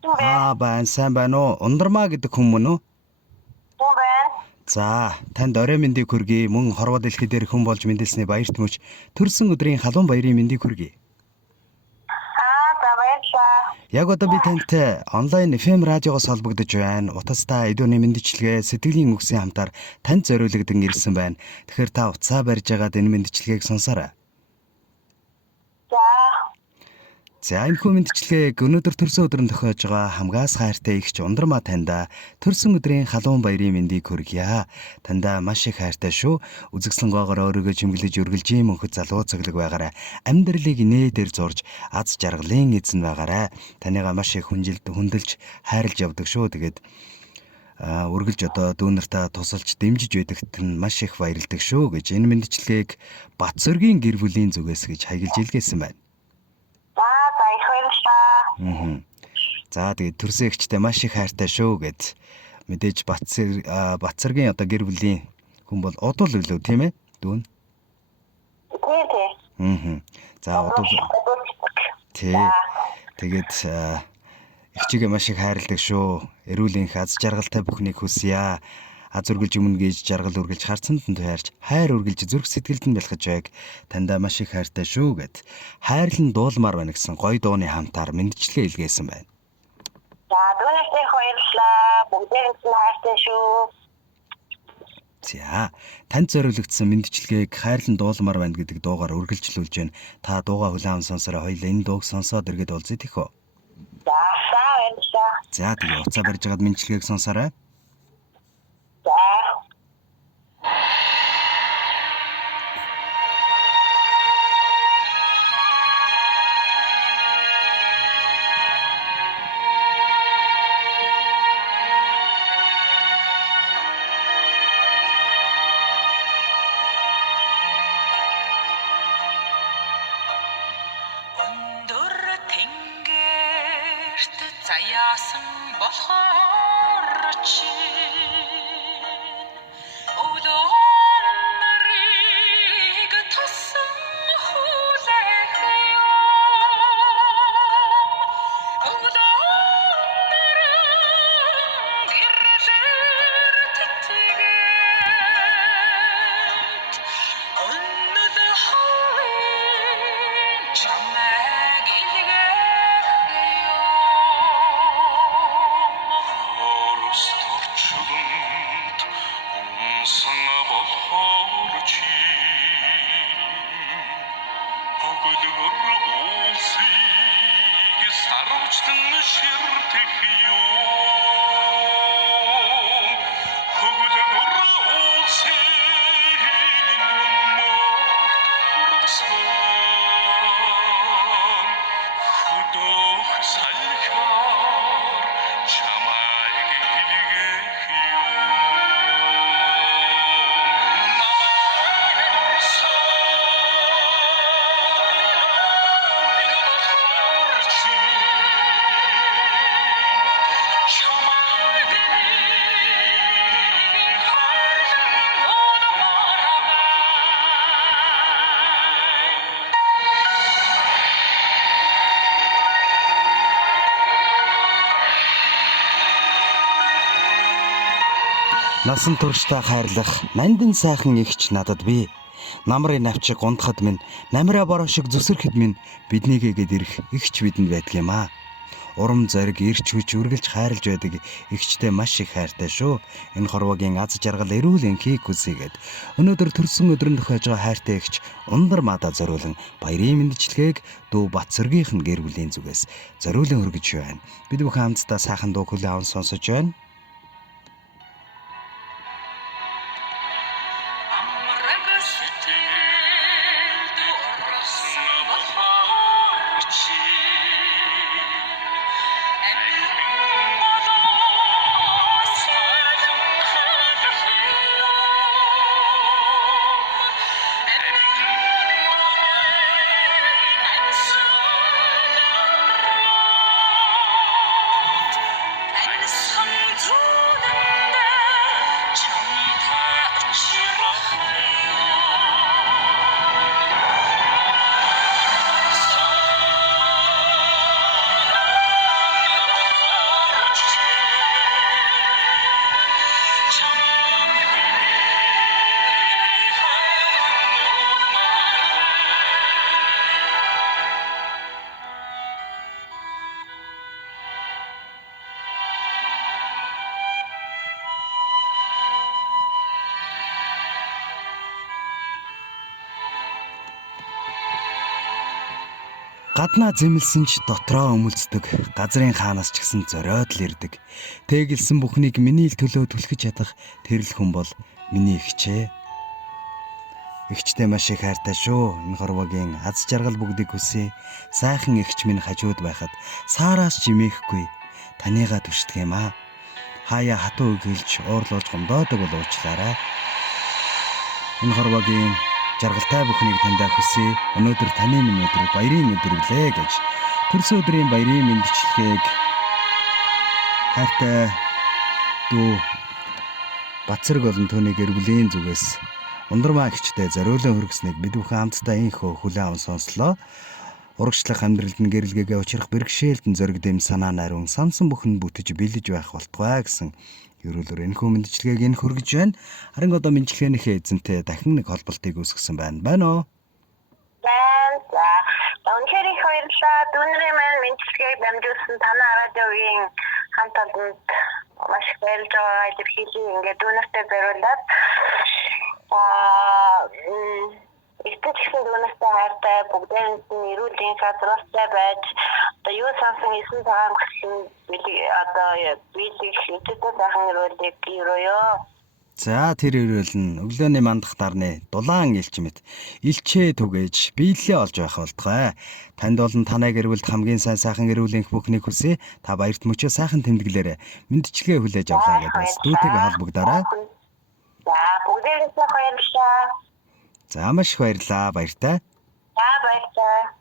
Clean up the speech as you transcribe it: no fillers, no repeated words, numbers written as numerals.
Хүн байна. Сайн байна уу? Ундрмаа гэдэг хүн мөн үү? Хүн байна. За, танд орой мэндийг хүргэе. Мөн хорвоо дэлхий дээр хүн болж мэндэлсний баярт мөч төрсөн өдрийн халуун баярын мэндийг хүргэе. За баярлалаа. Яг одоо би тантай онлайн FM радиогоос холбогдож байна. Утастай эдүүний мэндчилгээ сэтгэлийн үгсийн хамтаар танд зориулагдсан ирсэн байна. Тэгэхээр та утсаа барьж агаад энэ мэндчилгээг сонсоорой. За энэ хүн мэндчилгээг өнөөдөр төрсөн өдрөнд тохиож байгаа хамгаас хайртай ихч Ундрмаа таньда төрсөн өдрийн халуун баярын мэндийг хүргье. Таньда маш их хайртай шүү. Үзэгслэнгоогоор өөрийгөө чимглэж үргэлжийн мөнхөд залуу цаглаг байгаарай. Амьдралыг нээдэр зурж аз жаргалын эзэн байгаарай. Танайгаа маш их хүндэлж хайрлж явдаг шүү. Тэгээд үргэлж одоо дүүнартаа тусалж дэмжиж байдагт нь маш их баярлдаг шүү гэж энэ мэндчилгээг Батцөргийн гэр бүлийн зүгээс гэж хаягилж илгээсэн байна. За тэгээд төрсөн эгчтэй маш их хайртай шүү гэд мэдээж Батцэргийн одоо гэр бүлийн хүн бол удал үлээ тийм ээ дүүн. Тийм. За удал. Тий. Тэгээд эгчигээ маш их хайрладаг шүү. Эрүүл энх аз жаргалтай бүхнийг хүсье. Аз үргэлж өмнө гэж жаргал үргэлж харцанд нь туярч хайр үргэлж зүрх сэтгэлд нь бэлхэж байг таньда маш их хайртай шүү гэд хайрлан дуулмаар байна гэсэн гоё дууны хамтаар мэндчлээ илгээсэн байна. За дүүнээс их баярлалаа. Бүгдээрээ нь хайртай шүү. За танд зориулагдсан мэндчлэгийг хайрлан дуулмаар байна гэдэг дуугаар үргэлжлүүлж байна. Та дуугаа хүлээн сонсороо хоёул энэ дууг сонсоод иргэд уулзъя тэхөө. За баярлалаа. За тэгээ уцаа барьж агаад мэндчлэгийг сонсороо. Заяасан болохоор чи өвлөн нарыг тусан хүлээх юм өвлөн нарыг ирлэр тэтгээд өнөд хавын чамайг илгээх юм Оросторчлонд унсан болохоор чи Өглөөр улсыг сарвчлан ширтэх юм Өглөөр улсыг мөрдөрсөн Хөдөх салхиар чамайг илгээх Насан туршдаа хайрлах нандин сайхан эгч надад бий. Намрын навчиг гундахад минь, намраа бороо шиг зүсэрхэд минь биднийгээд ирэх эгч бидэнд байдаг юм аа. Урам зориг ирч хүч үргэлж хайрлж байдаг эгчтэй маш их хайртай шүү. Энэ хорвогийн аз жаргал эрүүл энхийг хүсьгээд өнөөдөр төрсөн өдрөнд тохиож байгаа хайртай эгч Ундрмаадаа зориулан баярын мэндчилгээг дүү Батцэргийнхэн гэр бүлийн зүгээс зориулан хүргэж байна. Бид бүхэн хамтдаа сайхан дуу хүлээн аван сонсож байна. And Гаднаа зэмлсэн ч дотроо өмөлцдөг. Газрын хаанаас ч гэсэн зориод л ирдэг. Тэгэлсэн бүхнийг миний л төлөө түлхэж чадах тэрл хүн бол миний эгчээ. Эгчтэй маш их хайртай шүү. Энэ хорвогийн аз жаргал бүгдийг хүсье. Сайхан эгч минь хажууд байхад саараас ч имээхгүй танийгаа түшдэг юм аа. Хаяа хатуу өгүүлж уурлуулж гомдоодог бол уучлаарай. Энэ хорвогийн жаргалтай бүхнийг таньдаа хүсье. Өнөөдөр таны минь өдөр баярын өдөр билээ гэж төрсөн өдрийн баярын мэндчилгээг хайртай дүү Бацэрэг болон түүний гэр бүлийн зүгээс Ундрмаа гихчтэй зориулан хүргэснийг бид бүхэн хамтдаа инхөө хүлээн аван сонслоо. Урагшлах амьдралд нь гэрэлгээгээ учрах бэрхшээлтэн зориг дэм санаа найрун сансан бүхэн бүтэж бэлэж байх болтугай гэсэн ерөөлөөр энэхүү мэндчилгээг энэ хүргэж байна. Харин одоо мэндчилгээнийхээ эзэнтэй дахин нэг холболтыг үүсгэсэн байна уу? За. Өнөөдөр их баярлалаа. Дүүнэрийн маань мэндчилгээг дамжуулсан танаа радиогийн хамт олонд маш их баярлж байгаа илэрхийлье. Ингээд дүүнэртэй зориулаад эцэг гэсэн дүүнэртэй хайртай бүгдээрээ нэрүүлийн газруудтай байж одоо юу сансан эсэн цагаан гэсэн одоо биелэх эцэг сайхан нэрүүлэг юуроё. За тэр өрөөл нь өглөөний мандах дарны дулаан элч мэт илчээ түгээж биелэлээ олж байх болтугай. Танд болон танай гэр бүлд хамгийн сайхан эрүүлэнх бүхнийг хүсье. Та баярт мөчөө сайхан тэмдэглээрэй. Мэндчилгээ хүлээж авлаа гэдээ бас дүүтэйгээ холбогдорой. За бүгдээрээ баярлалаа. За маш их баярлалаа. Баяртай. За баярлалаа.